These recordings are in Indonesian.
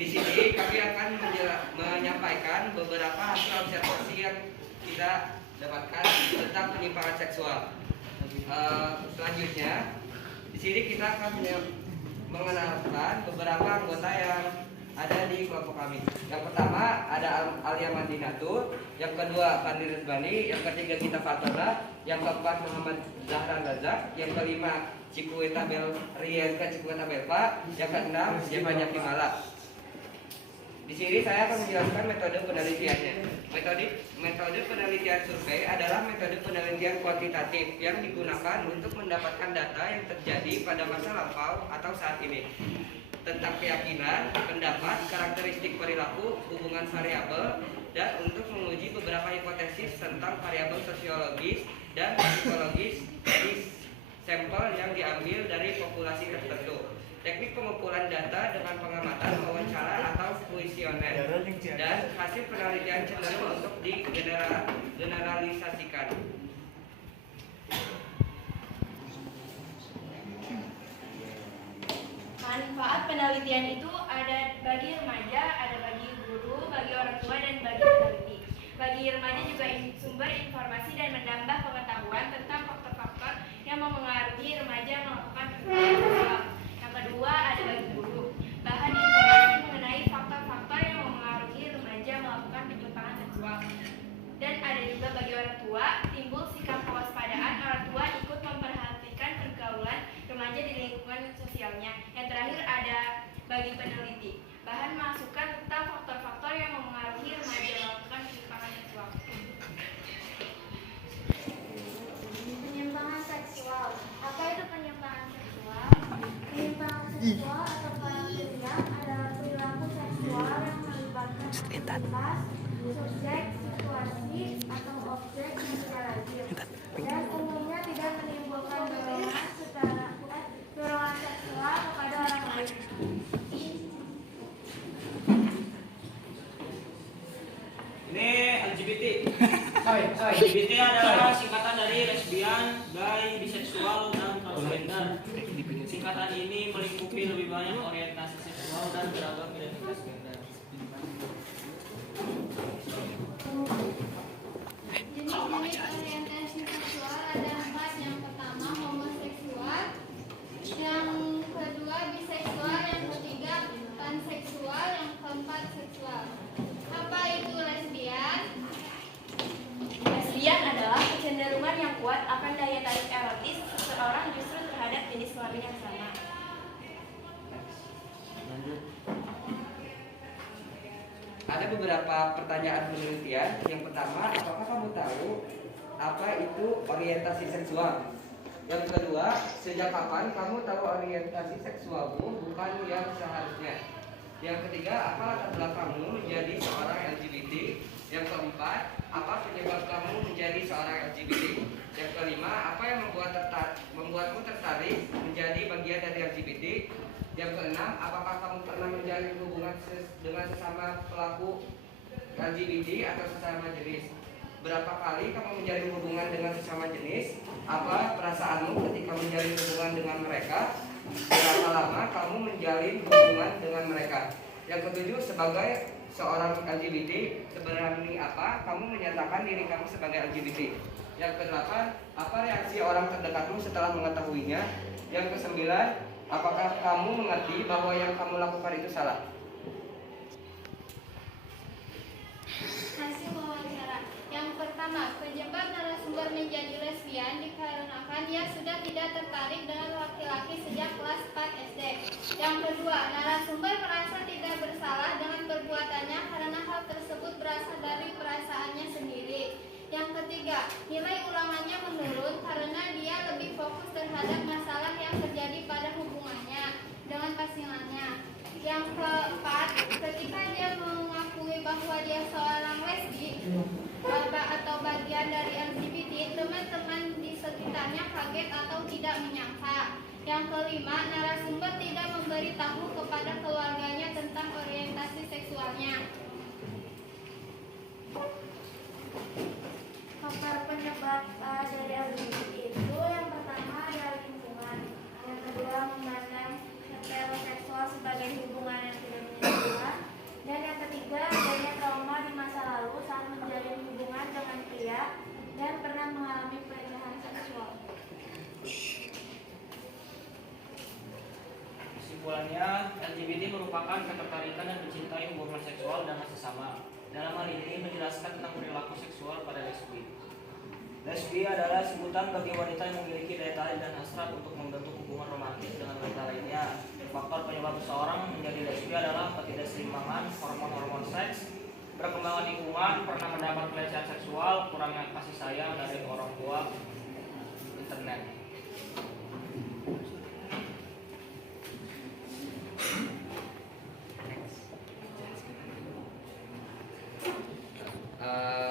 Di sini kami akan menyampaikan beberapa hasil observasi yang kita dapatkan tentang penyimpangan seksual. Selanjutnya, di sini kita akan mengenalkan beberapa anggota yang ada di kelompok kami. Yang pertama ada Alia Madinatul, yang kedua Fandi Rizbani, yang ketiga Gita Fatona, yang keempat Muhammad Zahran Razak, yang kelima Cikueta Bel Rienka Cikueta Belva, yang keenam Jefa Yakimala. Di sini saya akan menjelaskan metode penelitiannya. Metode penelitian survei adalah metode penelitian kuantitatif yang digunakan untuk mendapatkan data yang terjadi pada masa lampau atau saat ini tentang keyakinan, pendapat, karakteristik perilaku, hubungan variabel, dan untuk menguji beberapa hipotesis tentang variabel sosiologis dan psikologis dari sampel yang diambil dari populasi tertentu. Teknik pengumpulan data dengan pengamatan, wawancara atau kuesioner, dan hasil penelitian cenderung untuk digeneralisasikan. Manfaat penelitian itu ada bagi remaja, ada bagi guru, bagi orang tua, dan bagi peneliti. Bagi remaja juga sumber informasi dan menambah pengetahuan tentang faktor-faktor yang memengaruhi remaja melakukan penyimpangan seksual. Yang kedua ada bagi guru, bahan informasi mengenai faktor-faktor yang memengaruhi remaja melakukan penyimpangan seksual. Dan ada juga bagi orang tua, timbul sikap kewaspadaan orang tua ikut memperhatikan pergaulan remaja di lingkungan sosialnya. Yang terakhir ada bagi peneliti, bahan masukan tentang faktor-faktor yang memengaruhi remaja melakukan penyimpangan seksual. Penyimpangan seksual. Apa itu penyimpangan seksual? Penyimpangan seksual atau parafilia adalah perilaku seksual yang melibatkan aktivitas, subjek, situasi, atau objek yang tidak lazim dan umumnya tidak menimbulkan dorongan seksual kepada orang lain. Ini LGBT. LGBT adalah singkatan dari lesbian, gay, biseksual, dan transgender. Singkatan ini melingkupi lebih banyak orientasi seksual dan beragam identitas gender. Jenis-jenis orientasi seksual ada 4. Yang pertama homoseksual, yang kedua biseksual, yang ketiga panseksual, yang keempat seksual. Apa itu lesbian? Lesbian adalah kecenderungan yang kuat akan daya tarik erotis seseorang justru terhadap jenis kelamin yang sama. Ada beberapa pertanyaan penelitian. Yang pertama, apakah kamu tahu apa itu orientasi seksual? Yang kedua, sejak kapan kamu tahu orientasi seksualmu bukan yang seharusnya? Yang ketiga, apa latar belakangmu menjadi seorang LGBT? Yang keempat, apa penyebab kamu menjadi seorang LGBT? Yang kelima, apa yang membuatmu tertarik menjadi bagian dari LGBT? Yang keenam, apakah kamu pernah menjalin hubungan dengan sesama pelaku LGBT atau sesama jenis? Berapa kali kamu menjalin hubungan dengan sesama jenis? Apa perasaanmu ketika menjalin hubungan dengan mereka? Berapa lama kamu menjalin hubungan dengan mereka? Yang ketujuh, sebagai seorang LGBT, seberani apa kamu menyatakan diri kamu sebagai LGBT? Yang kedelapan, apa reaksi orang terdekatmu setelah mengetahuinya? Yang kesembilan, apakah kamu mengerti bahwa yang kamu lakukan itu salah? Hasil wawancara. Yang pertama, penyebab narasumber menjadi lesbian dikarenakan ia sudah tidak tertarik dengan laki-laki sejak kelas 4 SD. Yang kedua, narasumber merasa tidak bersalah dengan perbuatannya karena hal tersebut berasal dari perasaannya sendiri. Yang ketiga, nilai ulangannya menurun karena dia lebih fokus terhadap masalah yang terjadi pada hubungannya dengan pasangannya. Yang keempat, ketika dia mengakui bahwa dia seorang lesbi atau bagian dari LGBT, teman-teman di sekitarnya kaget atau tidak menyangka. Yang kelima, narasumber tidak memberitahu kepada keluarganya tentang orientasi seksualnya. Faktor penyebab dari LGBT itu yang pertama adalah lingkungan, yang kedua kesimpulannya, LGBT merupakan ketertarikan dan mencintai hubungan seksual dengan sesama. Dalam hal ini menjelaskan tentang perilaku seksual pada lesbi. Lesbi adalah sebutan bagi wanita yang memiliki daya tarik dan hasrat untuk membentuk hubungan romantis dengan wanita lainnya. Faktor penyebab seseorang menjadi lesbi adalah ketidakseimbangan hormon-hormon seks, perkembangan lingkungan, pernah mendapat pelecehan seksual, kurangnya kasih sayang dari orang tua, internet.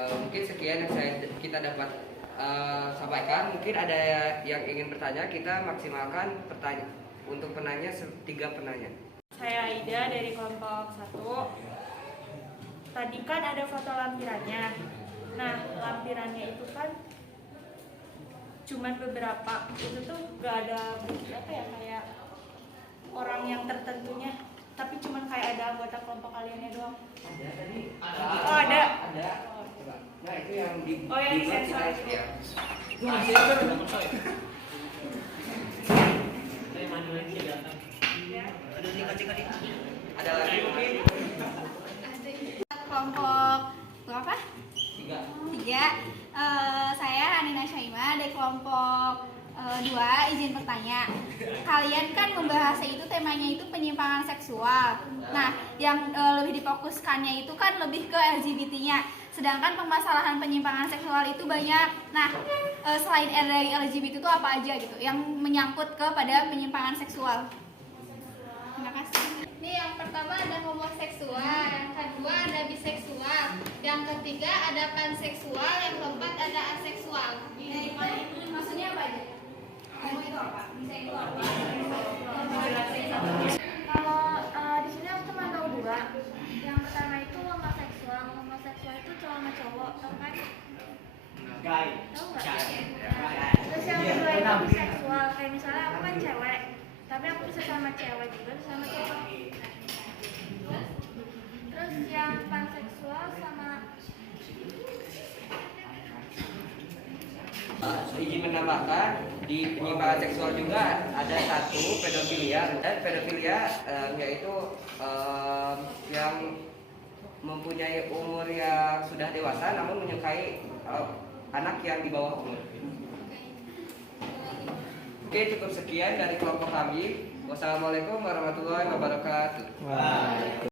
Mungkin sekian yang kita dapat sampaikan. Mungkin ada yang ingin bertanya, kita maksimalkan pertanyaan untuk penanya 3 penanya. Saya Aida dari kelompok 1. Tadi kan ada foto lampirannya. Nah, lampirannya itu kan cuman beberapa. Itu tuh gak ada apa ya, kayak orang yang tertentunya, tapi cuman kayak ada anggota kelompok kaliannya doang. Ada tadi. Oh, ada. Ada. Coba. Nah, itu yang di yang di disensor. ya. Ada lagi mungkin? Kelompok berapa? 3. 3. Saya Anina Syaima dari kelompok 2. Izin bertanya. Kalian kan membahas itu temanya itu penyimpangan seksual. Nah, yang lebih difokuskannya itu kan lebih ke LGBT-nya. Sedangkan permasalahan penyimpangan seksual itu banyak. Nah, selain dari LGBT itu apa aja gitu yang menyangkut kepada penyimpangan seksual? Terima kasih. Ini yang pertama ada homoseksual, yang kedua ada biseksual, yang ketiga ada panseksual, yang keempat ada aseksual. Maksudnya apa aja? Homo itu apa? Bisa itu apa? Kalau di sini aku cuma tahu 2. Yang pertama itu homoseksual. Homoseksual itu cowok sama cowok, tau kan? Tahu nggak? Terus yang kedua itu biseksual. Kayak misalnya aku kan cewek, tapi aku bisa sama cewek juga, bisa sama cowok. Terus yang panseksual sama Izin menambahkan, di penyimpangan seksual juga ada 1 pedofilia, dan pedofilia yaitu yang mempunyai umur yang sudah dewasa namun menyukai anak yang di bawah umur. Oke, cukup sekian dari kelompok kami. Wassalamualaikum warahmatullahi wabarakatuh.